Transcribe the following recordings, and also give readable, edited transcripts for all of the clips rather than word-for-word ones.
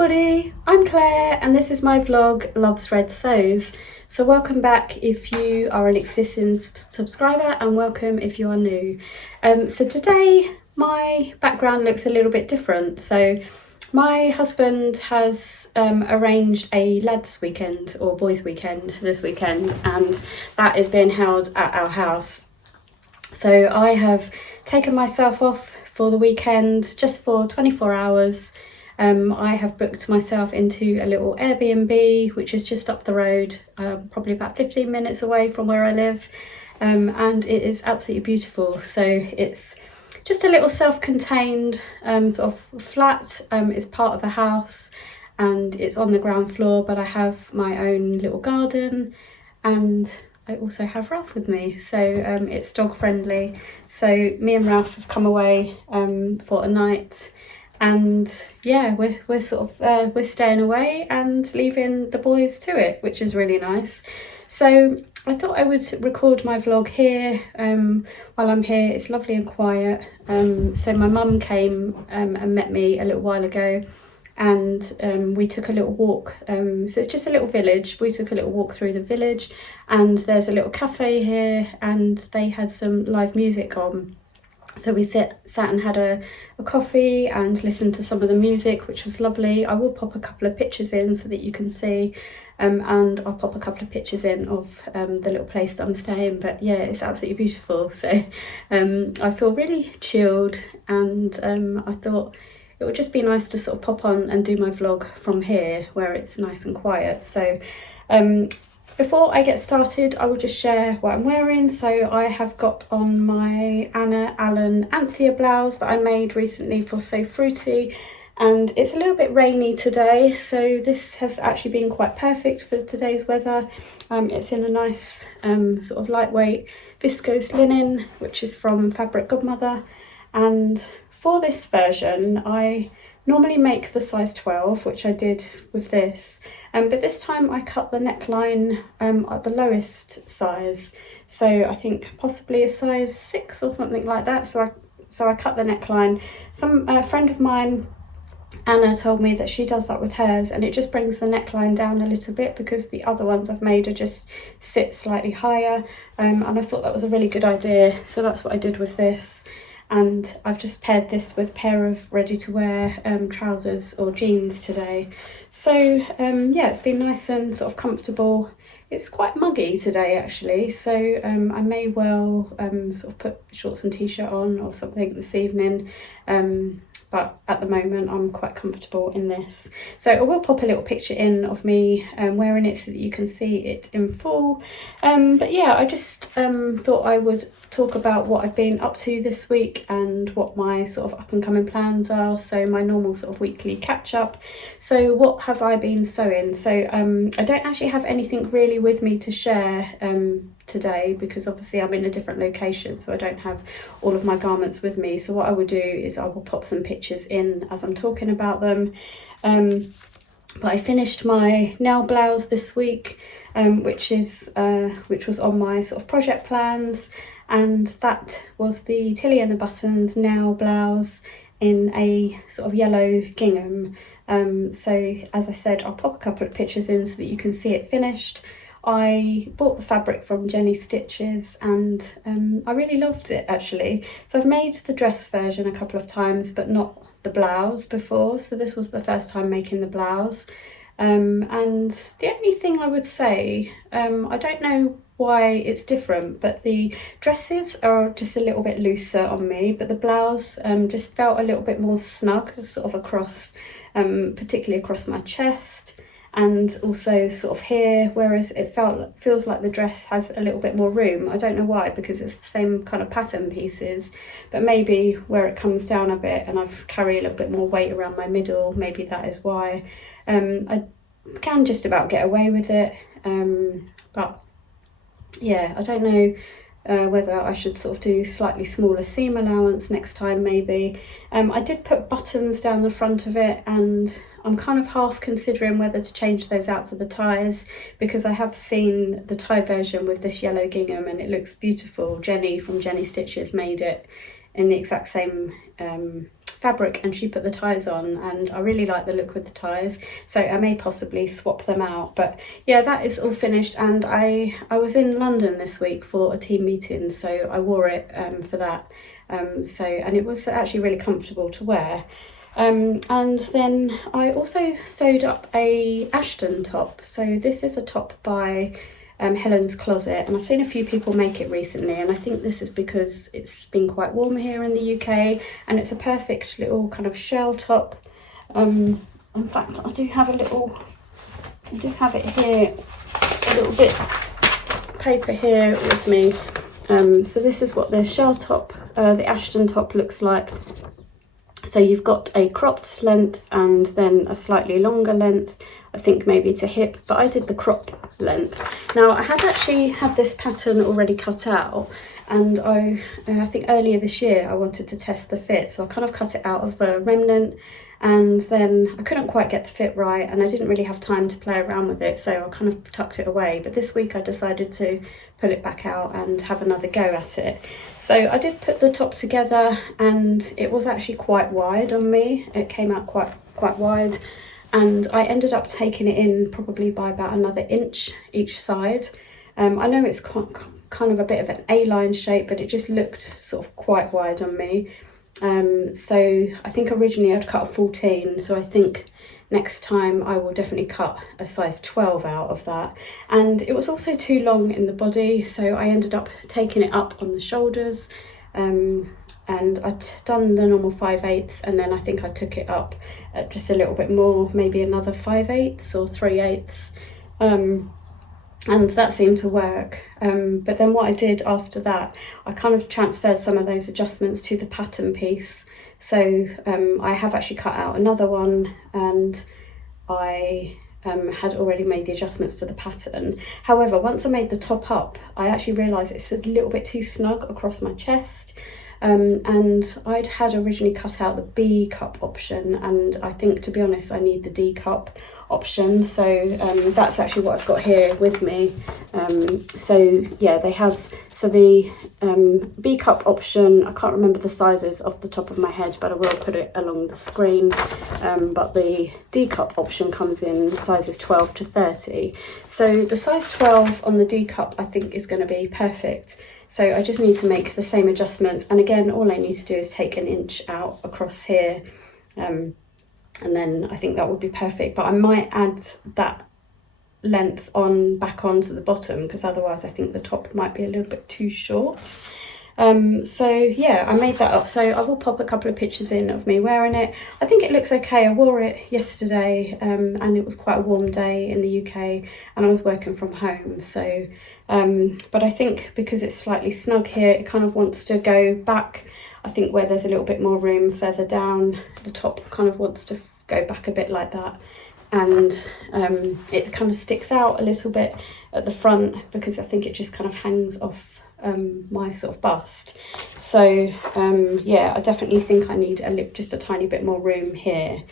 everybody, I'm Claire and this is my vlog Loves Red Sews. So welcome back if you are an existing subscriber and welcome if you are new. So today my background looks a little bit different. So my husband has arranged a lads weekend or boys weekend this weekend, and that is being held at our house. So I have taken myself off for the weekend just for 24 hours. I have booked myself into a little Airbnb, which is just up the road, probably about 15 minutes away from where I live, and it is absolutely beautiful. So it's just a little self-contained sort of flat. It's part of a house and it's on the ground floor, but I have my own little garden and I also have Ralph with me, so it's dog friendly. So me and Ralph have come away for a night. And yeah, we're sort of we're staying away and leaving the boys to it, which is really nice. So I thought I would record my vlog here while I'm here. It's lovely and quiet. So my mum came and met me a little while ago, and we took a little walk. So it's just a little village. We took a little walk through the village, and there's a little cafe here, and they had some live music on. So we sat and had a coffee and listened to some of the music, which was lovely. I will pop a couple of pictures in so that you can see, and I'll pop a couple of pictures in of the little place that I'm staying. But yeah, it's absolutely beautiful. So I feel really chilled, and I thought it would just be nice to sort of pop on and do my vlog from here where it's nice and quiet. So before I get started, I will just share what I'm wearing. So I have got on my Anthea Blouse that I made recently for So Fruity, and it's a little bit rainy today, so this has actually been quite perfect for today's weather. It's in a nice sort of lightweight viscose linen, which is from Fabric Godmother, and for this version I normally make the size 12, which I did with this, but this time I cut the neckline at the lowest size, so I think possibly a size 6 or something like that. So I cut the neckline. A friend of mine, Anna, told me that she does that with hers, and it just brings the neckline down a little bit because the other ones I've made are just sit slightly higher, and I thought that was a really good idea, so that's what I did with this. And I've just paired this with a pair of ready-to-wear trousers or jeans today. So yeah, it's been nice and sort of comfortable. It's quite muggy today actually, so I may well sort of put shorts and t-shirt on or something this evening. But at the moment I'm quite comfortable in this. So I will pop a little picture in of me wearing it so that you can see it in full. But yeah, I just thought I would talk about what I've been up to this week and what my sort of up and coming plans are. So my normal sort of weekly catch up. So what have I been sewing? So I don't actually have anything really with me to share today because obviously I'm in a different location, so I don't have all of my garments with me. So what I will do is I will pop some pictures in as I'm talking about them. But I finished my nail blouse this week, which was on my sort of project plans, and that was the Tilly and the Buttons nail blouse in a sort of yellow gingham. So as I said, I'll pop a couple of pictures in so that you can see it finished. I bought the fabric from Jenny Stitches and I really loved it actually. So I've made the dress version a couple of times but not the blouse before, so this was the first time making the blouse. And the only thing I would say, I don't know why it's different, but the dresses are just a little bit looser on me, but the blouse just felt a little bit more snug, sort of across, particularly across my chest. And also sort of here, whereas it feels like the dress has a little bit more room. I don't know why, because it's the same kind of pattern pieces, but maybe where it comes down a bit and I've carried a little bit more weight around my middle, maybe that is why. I can just about get away with it, but yeah, I don't know whether I should sort of do slightly smaller seam allowance next time maybe. I did put buttons down the front of it, and I'm kind of half considering whether to change those out for the ties, because I have seen the tie version with this yellow gingham and it looks beautiful. Jenny from Jenny Stitches made it in the exact same fabric and she put the ties on, and I really like the look with the ties, so I may possibly swap them out. But yeah, that is all finished, and I was in London this week for a team meeting, so I wore it for that. And it was actually really comfortable to wear. And then I also sewed up a Ashton top. So this is a top by Helen's Closet, and I've seen a few people make it recently, and I think this is because it's been quite warm here in the UK, and it's a perfect little kind of shell top. In fact, I do have it here, a little bit paper here with me. So this is what the shell top, the Ashton top looks like. So you've got a cropped length and then a slightly longer length, I think maybe to hip, but I did the crop length. Now I had actually had this pattern already cut out, and I think earlier this year I wanted to test the fit, so I kind of cut it out of a remnant, and then I couldn't quite get the fit right, and I didn't really have time to play around with it, so I kind of tucked it away. But this week I decided to pull it back out and have another go at it. So I did put the top together, and it was actually quite wide on me. It came out quite wide, and I ended up taking it in probably by about another inch each side. I know it's kind of a bit of an A-line shape, but it just looked sort of quite wide on me. So I think originally I'd cut a 14, so I think next time I will definitely cut a size 12 out of that. And it was also too long in the body, so I ended up taking it up on the shoulders, and I'd done the normal 5/8, and then I think I took it up just a little bit more, maybe another 5/8 or 3/8, and that seemed to work. But then what I did after that, I kind of transferred some of those adjustments to the pattern piece. So I have actually cut out another one, and I had already made the adjustments to the pattern. However, once I made the top up, I actually realised it's a little bit too snug across my chest. And I'd had originally cut out the B cup option, and I think, to be honest, I need the D cup option. So that's actually what I've got here with me. So yeah, they have, so the B cup option, I can't remember the sizes off the top of my head, but I will put it along the screen. But the D cup option comes in sizes 12 to 30. So the size 12 on the D cup I think is going to be perfect. So I just need to make the same adjustments, and again all I need to do is take an inch out across here, and then I think that would be perfect. But I might add that length back onto the bottom, because otherwise I think the top might be a little bit too short. So yeah, I made that up, so I will pop a couple of pictures in of me wearing it. I think it looks okay. I wore it yesterday, and it was quite a warm day in the UK, and I was working from home, so but I think because it's slightly snug here, it kind of wants to go back. I think where there's a little bit more room further down, the top kind of wants to go back a bit like that, and it kind of sticks out a little bit at the front, because I think it just kind of hangs off my sort of bust. So yeah, I definitely think I need just a tiny bit more room here.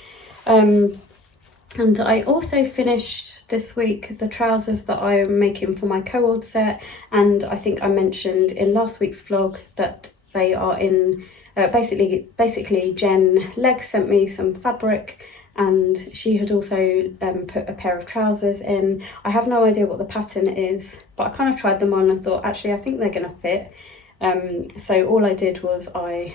And I also finished this week the trousers that I am making for my co-ord set, and I think I mentioned in last week's vlog that they are in basically Jen Legg sent me some fabric, and she had also put a pair of trousers in. I have no idea what the pattern is, but I kind of tried them on and thought, actually I think they're going to fit. So all I did was I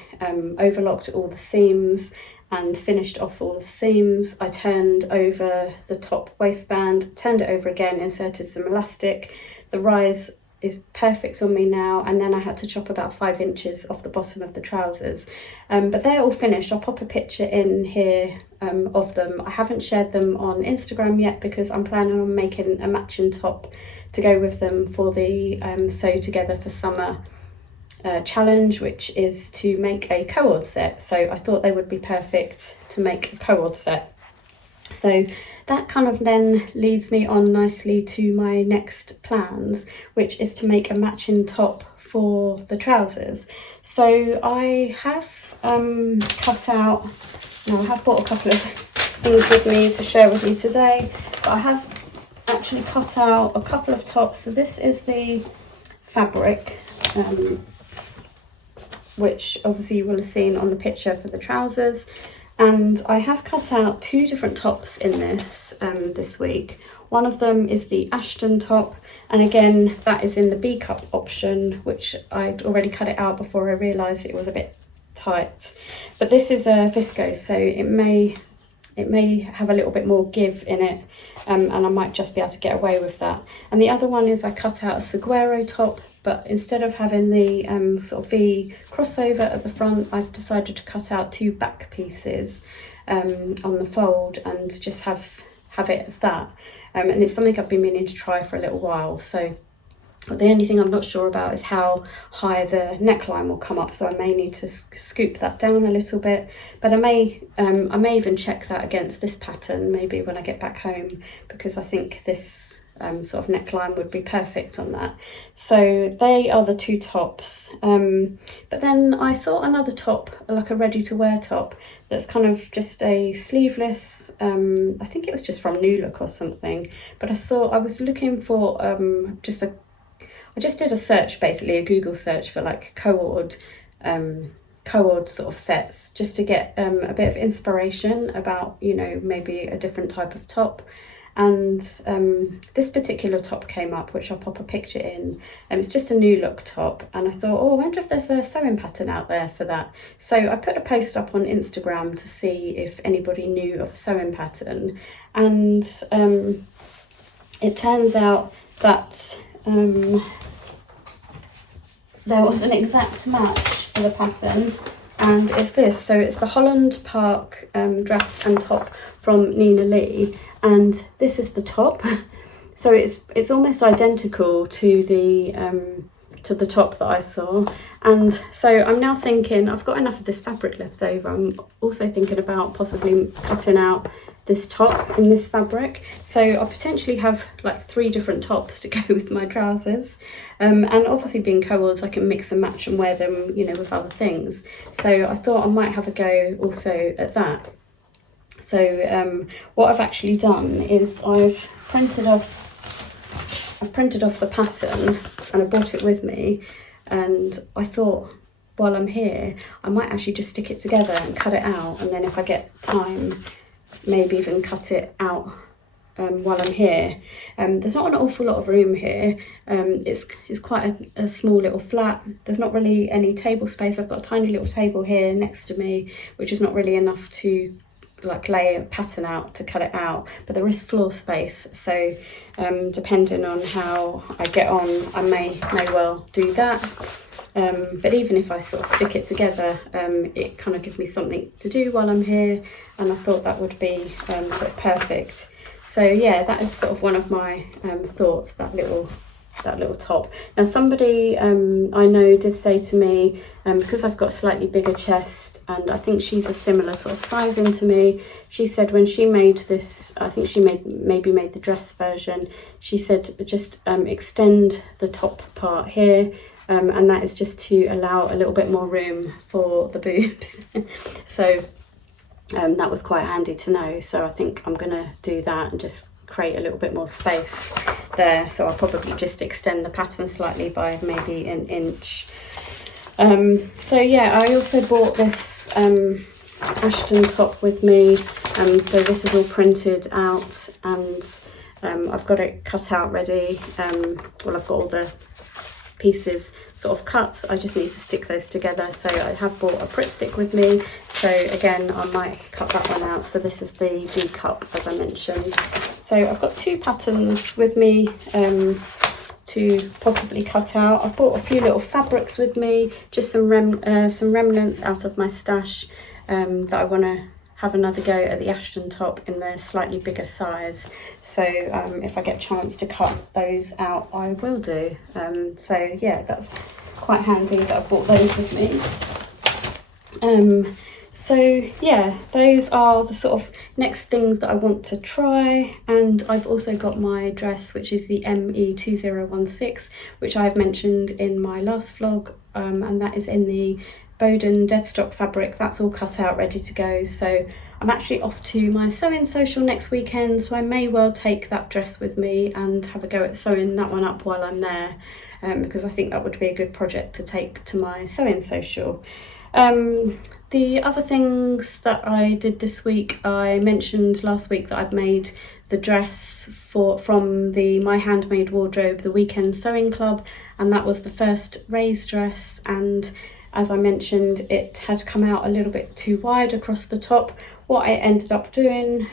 overlocked all the seams and finished off all the seams. I turned over the top waistband, turned it over again, inserted some elastic. The rise is perfect on me now, and then I had to chop about 5 inches off the bottom of the trousers. But they're all finished. I'll pop a picture in here of them. I haven't shared them on Instagram yet, because I'm planning on making a matching top to go with them for the Sew Together for Summer challenge, which is to make a co-ord set. So I thought they would be perfect to make a co-ord set. So that kind of then leads me on nicely to my next plans, which is to make a matching top for the trousers. So I have cut out, now I have bought a couple of things with me to share with you today, but I have actually cut out a couple of tops. So this is the fabric, which obviously you will have seen on the picture for the trousers. And I have cut out 2 different tops in this this week. One of them is the Ashton top, and again that is in the B cup option, which I'd already cut it out before I realised it was a bit tight. But this is a viscose, so it may have a little bit more give in it, and I might just be able to get away with that. And the other one is I cut out a saguaro top, but instead of having the sort of V crossover at the front, I've decided to cut out 2 back pieces on the fold and just have it as that. And it's something I've been meaning to try for a little while. So the only thing I'm not sure about is how high the neckline will come up, so I may need to scoop that down a little bit. But I may even check that against this pattern maybe when I get back home, because I think this sort of neckline would be perfect on that. So they are the 2 tops. But then I saw another top, like a ready-to-wear top, that's kind of just a sleeveless, I think it was just from New Look or something. But I was looking for I just did a search, basically a Google search for like co-ord sort of sets, just to get a bit of inspiration about, you know, maybe a different type of top. And this particular top came up, which I'll pop a picture in, and it's just a New Look top, and I thought, oh, I wonder if there's a sewing pattern out there for that. So I put a post up on Instagram to see if anybody knew of a sewing pattern, and it turns out that there was an exact match for the pattern, and it's this. So it's the Holland Park dress and top from Nina Lee, and this is the top. So it's almost identical to the top that I saw. And so I'm now thinking, I've got enough of this fabric left over. I'm also thinking about possibly cutting out this top in this fabric. So I potentially have like 3 different tops to go with my trousers. And obviously being co-ords, I can mix and match and wear them, you know, with other things. So I thought I might have a go also at that. So what I've actually done is I've printed off the pattern and I brought it with me, and I thought while I'm here I might actually just stick it together and cut it out, and then if I get time maybe even cut it out while I'm here. There's not an awful lot of room here. It's quite a small little flat. There's not really any table space. I've got a tiny little table here next to me, which is not really enough to like lay a pattern out to cut it out, but there is floor space. So depending on how I get on, I may well do that. But even if I sort of stick it together, it kind of gives me something to do while I'm here, and I thought that would be sort of perfect. So yeah, that is sort of one of my thoughts, that little top. Now somebody I know did say to me, because I've got slightly bigger chest, and I think she's a similar sort of sizing to me, she said when she made this, I think she maybe made the dress version, she said just extend the top part here, and that is just to allow a little bit more room for the boobs. So that was quite handy to know. So I think I'm gonna do that and just create a little bit more space there. So I'll probably just extend the pattern slightly by maybe an inch. So yeah, I also bought this Ashton top with me. So this is all printed out, and I've got it cut out ready. Well, I've got all the pieces sort of cut. I just need to stick those together. So I have bought a Pritt stick with me. So again, I might cut that one out. So this is the D cup, as I mentioned. So I've got 2 patterns with me to possibly cut out. I've bought a few little fabrics with me, just some remnants out of my stash that I want to have another go at the Ashton top in the slightly bigger size. So if I get a chance to cut those out, I will do. So yeah, that's quite handy that I bought those with me. So yeah, those are the sort of next things that I want to try. And I've also got my dress, which is the ME2016, which I've mentioned in my last vlog, and that is in the Bowden Deadstock fabric. That's all cut out, ready to go. So I'm actually off to my sewing social next weekend, so I may well take that dress with me and have a go at sewing that one up while I'm there. because I think that would be a good project to take to my sewing social. The other things that I did this week, I mentioned last week that I'd made the dress from the My Handmade Wardrobe, the Weekend Sewing Club, and that was the first raised dress, and as I mentioned, it had come out a little bit too wide across the top. What I ended up doing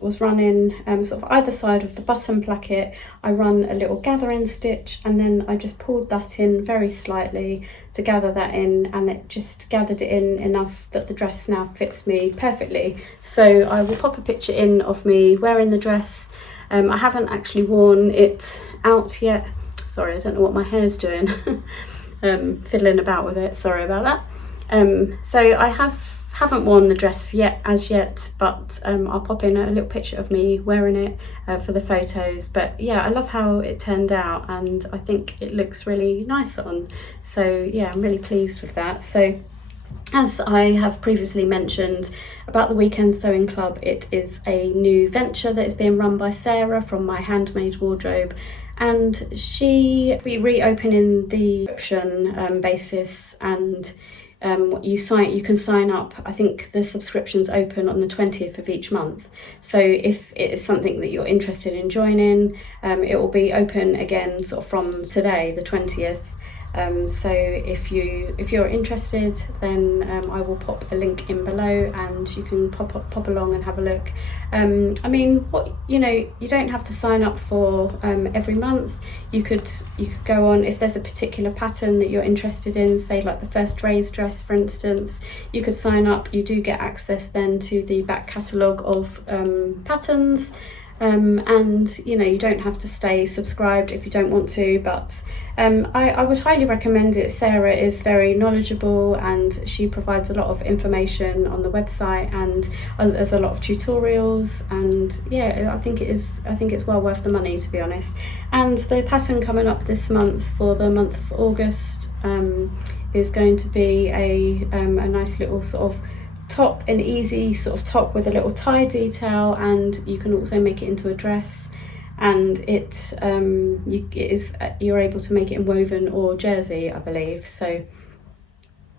was running sort of either side of the button placket. I run a little gathering stitch, and then I just pulled that in very slightly to gather that in, and it just gathered it in enough that the dress now fits me perfectly. So I will pop a picture in of me wearing the dress. I haven't actually worn it out yet. Sorry, I don't know what my hair's doing. Fiddling about with it, sorry about that. So I haven't worn the dress as yet, but I'll pop in a little picture of me wearing it for the photos. But yeah, I love how it turned out, and I think it looks really nice on. So yeah, I'm really pleased with that. So as I have previously mentioned about the Weekend Sewing Club, it is a new venture that is being run by Sarah from My Handmade Wardrobe, and she will be reopening the subscription basis, and you can sign up. I think the subscriptions open on the 20th of each month, so if it is something that you're interested in joining, it will be open again sort of from today, the 20th. So if you're interested, then I will pop a link in below, and you can pop along and have a look. I mean, you don't have to sign up for every month. You could go on if there's a particular pattern that you're interested in, say like the first raised dress, for instance. You could sign up. You do get access then to the back catalogue of patterns. And you don't have to stay subscribed if you don't want to, but I would highly recommend it. Sarah is very knowledgeable, and she provides a lot of information on the website, and there's a lot of tutorials, and yeah, I think it's well worth the money, to be honest. And the pattern coming up this month for the month of August is going to be a nice little sort of top, an easy sort of top with a little tie detail, and you can also make it into a dress, and you're able to make it in woven or jersey, I believe. So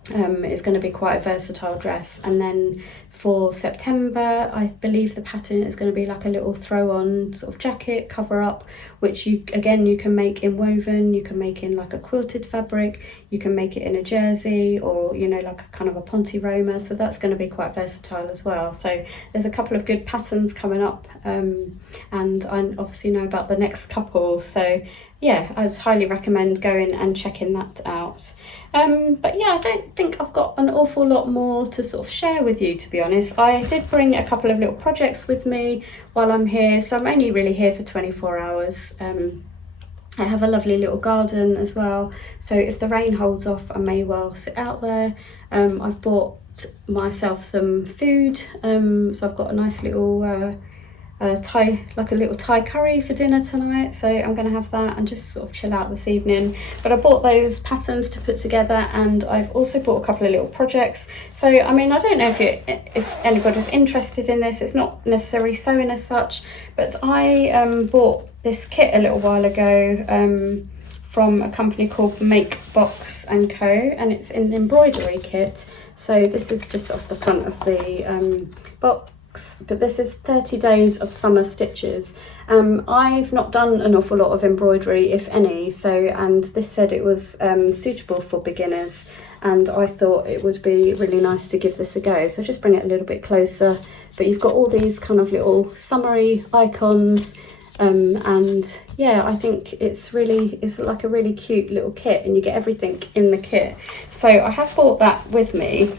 it's going to be quite a versatile dress. And then for September, I believe the pattern is going to be like a little throw-on sort of jacket cover up, which you can make in woven, you can make in like a quilted fabric, you can make it in a jersey, or like a kind of a Ponte Roma. So that's going to be quite versatile as well. So there's a couple of good patterns coming up, and I obviously know about the next couple. So yeah, I would highly recommend going and checking that out. But yeah, I don't think I've got an awful lot more to sort of share with you, to be honest. I did bring a couple of little projects with me while I'm here, so I'm only really here for 24 hours. I have a lovely little garden as well, so if the rain holds off, I may well sit out there. I've bought myself some food, so I've got a nice little Thai curry for dinner tonight, so I'm going to have that and just sort of chill out this evening. But I bought those patterns to put together, and I've also bought a couple of little projects. So I mean, I don't know if anybody's interested in this. It's not necessarily sewing as such, but I bought this kit a little while ago from a company called Make Box and Co, and it's an embroidery kit. So this is just off the front of the box, but this is 30 days of summer stitches. I've not done an awful lot of embroidery, if any, and this said it was suitable for beginners, and I thought it would be really nice to give this a go. So just bring it a little bit closer, but you've got all these kind of little summery icons, and yeah, I think it's like a really cute little kit, and you get everything in the kit. So I have brought that with me.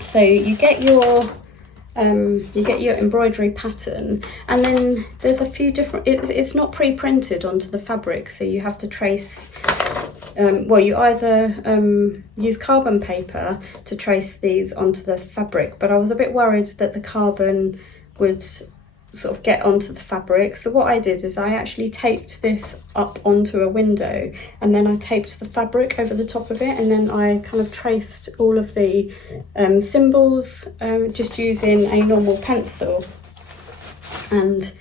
So you get your embroidery pattern, and then there's a few different, it's not pre-printed onto the fabric, so you have to trace, you either use carbon paper to trace these onto the fabric, but I was a bit worried that the carbon would sort of get onto the fabric. So what I did is I actually taped this up onto a window, and then I taped the fabric over the top of it, and then I kind of traced all of the symbols just using a normal pencil. And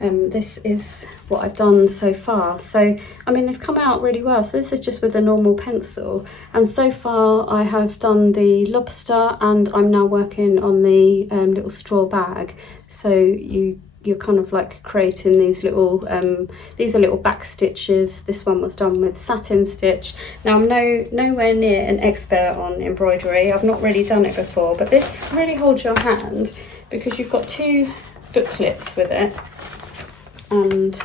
this is what I've done so far. So I mean, they've come out really well. So this is just with a normal pencil, and so far I have done the lobster, and I'm now working on the little straw bag. So you're kind of like creating these little these are little back stitches. This one was done with satin stitch. Now I'm nowhere near an expert on embroidery. I've not really done it before, but this really holds your hand because you've got two booklets with it. And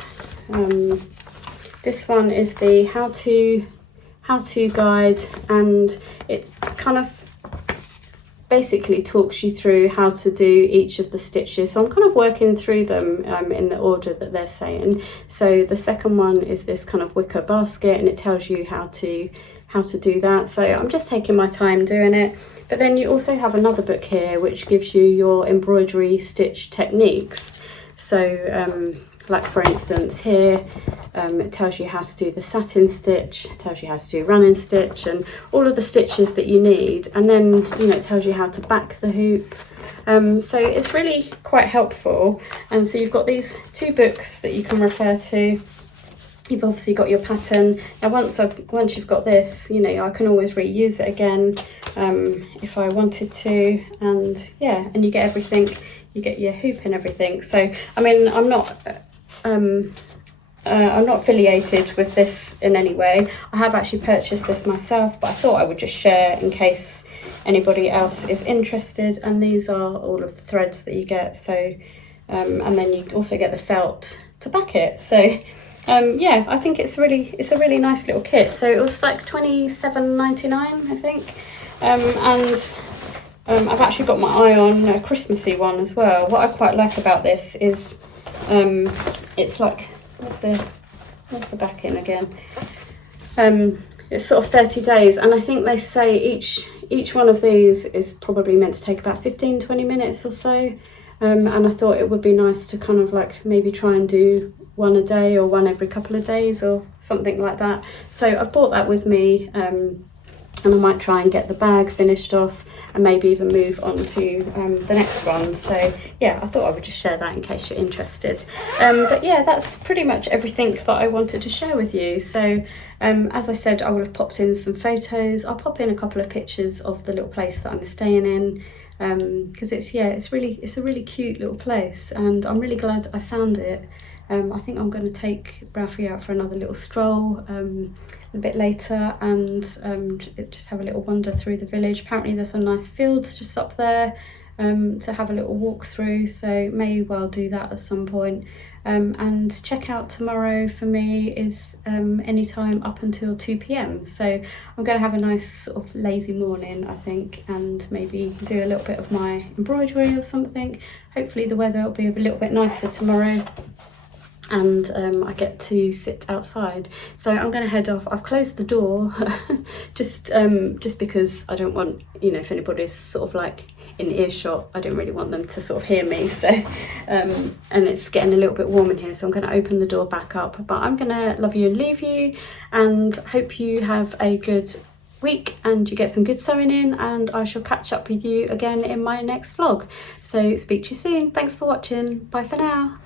this one is the how to guide, and it kind of basically talks you through how to do each of the stitches. So I'm kind of working through them in the order that they're saying. So the second one is this kind of wicker basket, and it tells you how to do that. So I'm just taking my time doing it. But then you also have another book here which gives you your embroidery stitch techniques. So like for instance here, it tells you how to do the satin stitch, it tells you how to do running stitch and all of the stitches that you need, and then it tells you how to back the hoop. So it's really quite helpful. And so you've got these two books that you can refer to. You've obviously got your pattern. Now once you've got this, I can always reuse it again if I wanted to, and yeah, and you get everything. You get your hoop and everything. So I mean, I'm not affiliated with this in any way. I have actually purchased this myself, but I thought I would just share in case anybody else is interested. And these are all of the threads that you get. So and then you also get the felt to back it. So yeah, I think it's a really nice little kit. So it was like $27.99, I think, and I've actually got my eye on a Christmassy one as well. What I quite like about this is it's like, what's the backing again? It's sort of 30 days, and I think they say each one of these is probably meant to take about 15-20 minutes or so. And I thought it would be nice to kind of like maybe try and do one a day or one every couple of days or something like that. So I've brought that with me, and I might try and get the bag finished off and maybe even move on to the next one. So yeah, I thought I would just share that in case you're interested. But yeah, that's pretty much everything that I wanted to share with you. So as I said, I would have popped in some photos. I'll pop in a couple of pictures of the little place that I'm staying in, because it's a really cute little place, and I'm really glad I found it. I think I'm going to take Ralphie out for another little stroll a bit later, and just have a little wander through the village. Apparently there's some nice fields just up there to have a little walk through, so may well do that at some point. And check out tomorrow for me is anytime up until 2 p.m. So I'm going to have a nice sort of lazy morning, I think, and maybe do a little bit of my embroidery or something. Hopefully the weather will be a little bit nicer tomorrow, and I get to sit outside. So I'm going to head off. I've closed the door just because I don't want, if anybody's sort of like in earshot, I don't really want them to sort of hear me. So and it's getting a little bit warm in here, so I'm going to open the door back up. But I'm going to love you and leave you, and hope you have a good week and you get some good sewing in, and I shall catch up with you again in my next vlog. So speak to you soon. Thanks for watching. Bye for now.